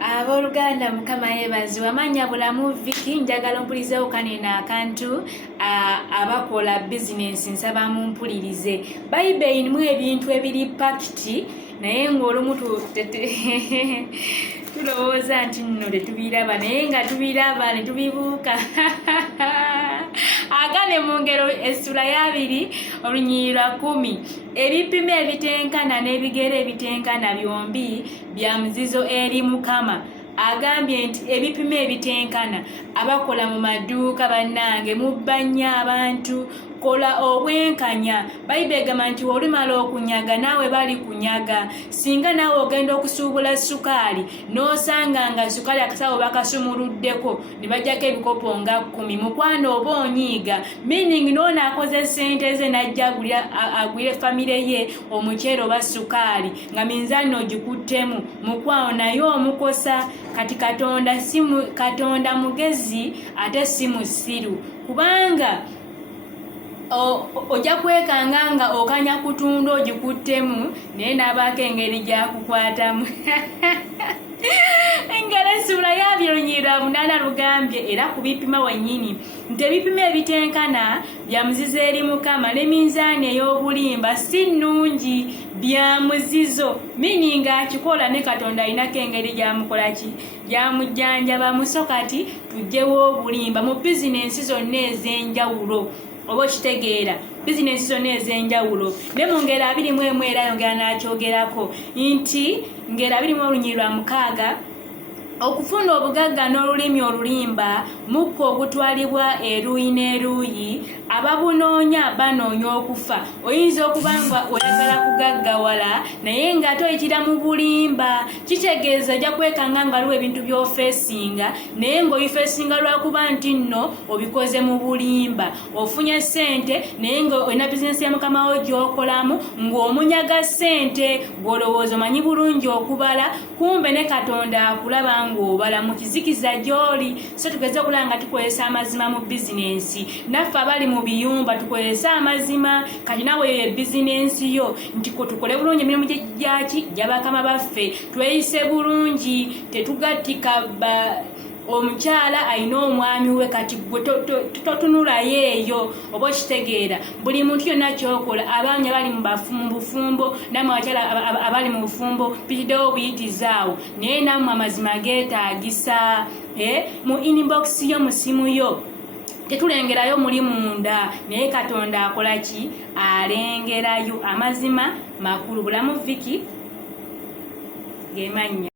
Abooluganda mukama yeebazibwe. Amanya bulamu Viki, njagala mpulirizeewo kanena akantu abakola bizinensi nsaba mumpulirize. Bayibe erimu ebintu ebiri pakiti naye ng'olumu tulowooza nti nno tetubiraba naye nga tubiraba ne tubibuuka. Agane mu ngero essula ya 2 olunyiriri lwa 10. Ebipimo ebitenkana n'ebigero ebitenkana byombi bya muzizo eri Mukama. Agambye nti ebipimo ebitenkana abakola mu maduuka bannange mubba nnyo abantu, kola obwenkanya. Bayibuli egamba nti olumala okunyaga naawe bali kunyaga. Singa naawe ogenda okusuubula sukaali n'osanga nga sukaali akasawo bakasumuluddeko ne bajjako ebikopo nga 10, mukwano oba onyiiga, meaning n'ono akoze ssente ze n'ajja agwire famire ye omuceere oba sukaali nga minzaani ogikuttemu, mukwano naye omukosa. Kati Katonda mugezi ate si musiru, kubanga ojja kwekanga nga okanya kutunda ogikuttemu naye n'abaako engeri gyakukwatamu. Engero essula ya 2 olunyiriri lwa 8 lugambye era ku bipima wennyini nti ebipimo ebitenkana bya muzizo eri Mukama ne minzaani ey'obulimba si nnungi, bya muzizo. Meaning akikola ne Katonda alinako engeri gyamukolaki, gyamujjanjaba muso. Kati tugyewo obulimba mu bizinensi zonna ez'enjawulo, oba okitegeera bizinensi zonna ez'enjawulo. Ne mu ngero 21 era yongera n'akyogerako nti ngero 21 olunyiriri lwa 6, okufuna obugagga n'olulimi olulimba mukka ogutwalibwa eruuyi n'eruuyi, ababunoonya banoonya okufa. Oyinza okuba nga oyagala kugaggawala naye ng'ate oyitira mu bulimba, kitegeeza ojja kwekanga nga waliwo ebintu by'ofeesinga naye ng'obifeesinga lwakuba nti nno obikoze mu bulimba. Ofunye ssente naye ng'olina bizinensi ya Mukama wo gy'okolamu ng'omunyaga ssente, gw'olowooza omanyi bulungi okubala, kumbe ne Katonda akulaba ng'obala mu kizikiza gy'oli. So tugeze okulaba nga tukozesa amazima mu bizinensi. Naffe abali mu biyumba tukozesa amazima. Kati nawe ye bizinensi yo nti tukole bulungi emirimu gyaki gy'abakama baffe, tweyise bulungi, tetugattika omukyala alina omwami we kati gwe totunulayo eyo, oba okitegeera. Buli muntu yonna kyokola, abaami abali mu bufumbo nammwe abakyala abali mu bufumbo pitiddewo obuyitizaawo, naye nammwe amazima geetaagisa. Mu inbox yo mu simu yo tetulengerayo muli munda naye Katonda akola ki? Alengerayo. Amazima makulu. Bulamu Viki gemanya.